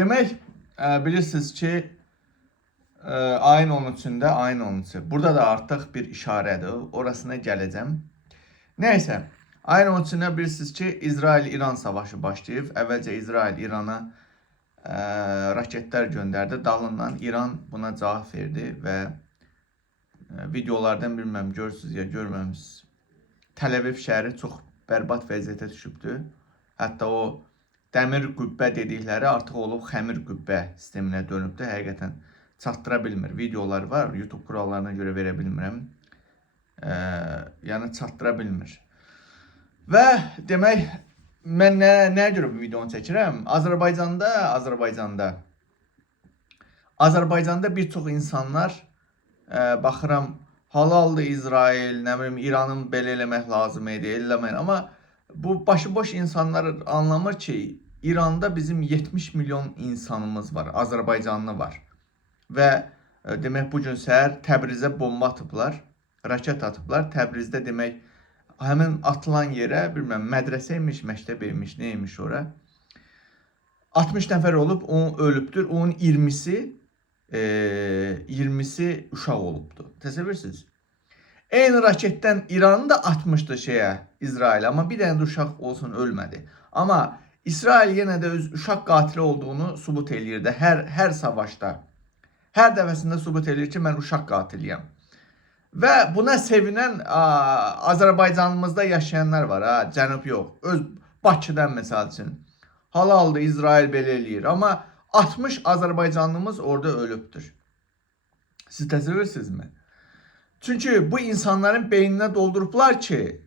Demək, bilirsiniz ki, ayın 13-də, ayın 13-ü. Burada da artıq bir işarədir. Orasına gələcəm. Nəysə, ayın 13-də bilirsiniz ki, İsrail-İran savaşı başlayıb. Əvvəlcə İsrail İrana raketlər göndərdi. Dalından İran buna cavab verdi və videolardan bilməm görürsünüz ya görməmisiniz. Təl-Əviv şəhəri çox bərbad vəziyyətə düşübdür. Hətta o dəmir qübbə dedikləri artıq olub xəmir qübbə sisteminə dönübdür. Həqiqətən çatdıra bilmir. Videolar var, YouTube kurallarına görə verə bilmirəm. Yəni çatdıra bilmir. Və demək, mən nəyə görə bu videonu çəkirəm? Azərbaycanda bir çox insanlar baxıram, halaldır İsrail, nə bilim İranın belə eləmək lazım idi, eləməyin. Amma bu başıboş insanlar anlamır ki, İranda bizim 70 milyon insanımız var, Azərbaycanlı var. Və demək bu gün səhər Təbrizə bomba atıblar, raket atıblar. Təbrizdə demək həmin atılan yerə, bilməm, mədrəsə imiş, məktəb imiş, neymiş ora. 60 nəfər olub, onun ölübdür. Onun 20'si uşaq olubdur. Təsəvvürsünüz? Eyni raketdən İranı da atmışdı İsrail, amma bir dənə də uşaq olsun ölmədi. Amma İsrail yenə də öz uşaq qatili olduğunu sübut eləyirdi hər savaşda. Hər dəfəsində sübut eləyir ki, mən uşaq qatiliyəm. Və buna sevinən Azərbaycanımızda yaşayanlar var, cənub yox. Öz Bakıdan məsəl üçün. Halaldır, İsrail belə eləyir. Amma 60 Azərbaycanlımız orada ölübdür. Siz təsəvvürsünüzmü? Çünki bu insanların beyninə doldurublar ki,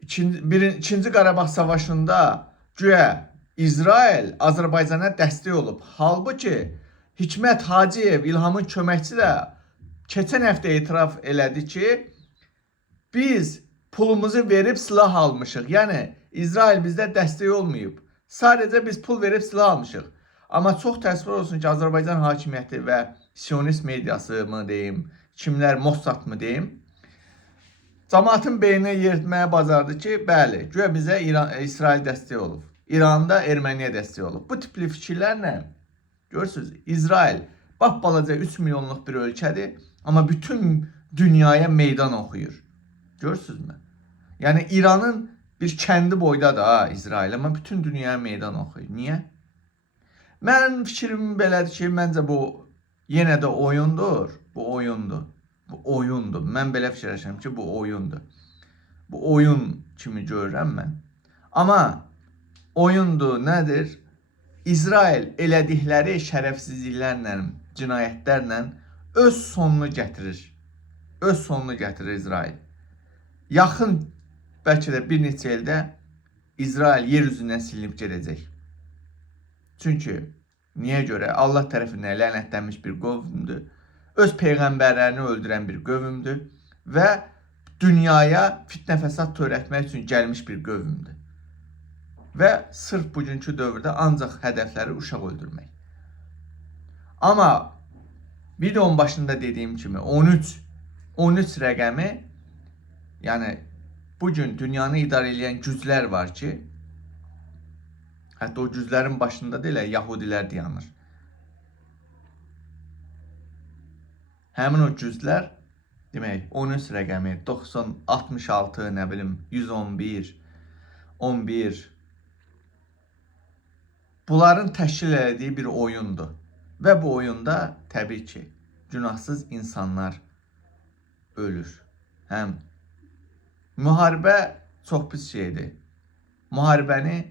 İkinci Qarabağ Savaşında güya İsrail Azərbaycana dəstək olub. Halbuki Hikmət Hacıyev, İlhamın köməkçisi də keçən həftə etiraf elədi ki, biz pulumuzu verib silah almışıq. Yəni İsrail bizdə dəstək olmayıb. Sadəcə biz pul verib silah almışıq. Amma çox təəssüf olsun ki, Azərbaycan hakimiyyəti və Siyonist mediası mı deyim, kimlər, Mossad mı deyim, cəmaatın beyninə yeritməyə bacardı ki, bəli, güya bizə İsrail dəstək olub. İranda Erməniyə dəstək olub. Bu tipli fikirlərlə görürsünüz, İsrail balaca 3 milyonluq bir ölkədir, amma bütün dünyaya meydan oxuyur. Görürsünüzmü? Yəni İranın bir kəndi boydadır İsrail, amma bütün dünyaya meydan oxuyur. Niyə? Mənim fikrim belədir ki, məncə bu yenə də oyundur. Bu oyundur. Bu oyundur. Mən belə fikirləşirəm ki, bu oyundur. Bu oyun kimi görürəm mən. Amma oyundur, nədir? İsrail elədikləri şərəfsizliklərlə, cinayətlərlə öz sonunu gətirir. Öz sonunu gətirir İsrail. Yaxın, bəlkə də bir neçə ildə İsrail yer üzündən silinib gedəcək. Çünki niyə görə? Allah tərəfindən lənətlənmiş bir qövmdür. Öz peyğəmbərlərini öldürən bir qövmdür və dünyaya fitnə fəsad törətmək üçün gəlmiş bir qövmdür. Və sırf bugünkü dövrdə ancaq hədəfləri uşaq öldürmək. Amma videonun başında dediyim kimi 13 rəqəmi, yəni bugün dünyanı idarə edən güclər var ki, hətta o güclərin başında da elə Yahudilər dayanır. Həmin o güclər, demək 13 rəqəmi, 90, 66, nə bilim 111, 11, bunların təşkil etdiyi bir oyundur. Və bu oyunda təbii ki, günahsız insanlar ölür. Həm müharibə çox pis şeydir. Müharibəni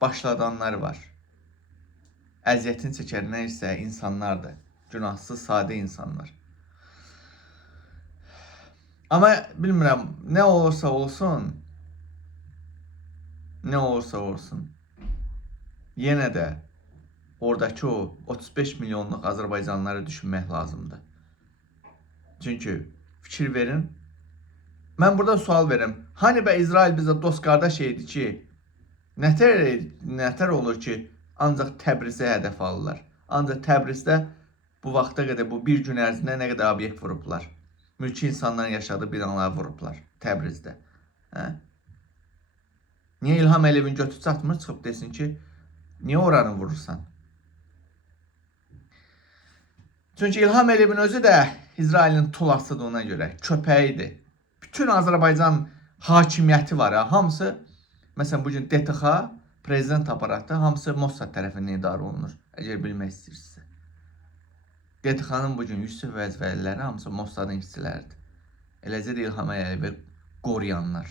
başladanlar var. Əziyyətini çəkənlər isə insanlardır. Günahsız, sadə insanlar. Amma bilmirəm, nə olursa olsun, yenə də oradakı o 35 milyonluq Azərbaycanlıları düşünmək lazımdır. Çünki fikir verin, mən burada sual verirəm. Hani bə İsrail bizə dost qardaş idi ki, nətər olur ki, ancaq Təbrizə hədəf alırlar. Ancaq Təbrizdə bu vaxta qədər, bu bir gün ərzində nə qədər obyekt vurublar. Mülki insanların yaşadığı binaları vurublar Təbrizdə. Niyə İlham Əliyevin götü çatmır, çıxıb desin ki, niyə oranı vurursan? Çünki İlham Əliyevin özü də İsrailin tulasıdığına görə köpəyidir. Bütün Azərbaycan hakimiyyəti var. Hamısı, məsələn, bugün DTX, prezident aparatı, hamısı Mossad tərəfindən idarə olunur. Əgər bilmək istəyirsinizsə. DTX-nın bugün yüksək vəzifəliləri hamısı Mossadın işçiləridir. Eləcə də İlham Əliyevi qoruyanlar.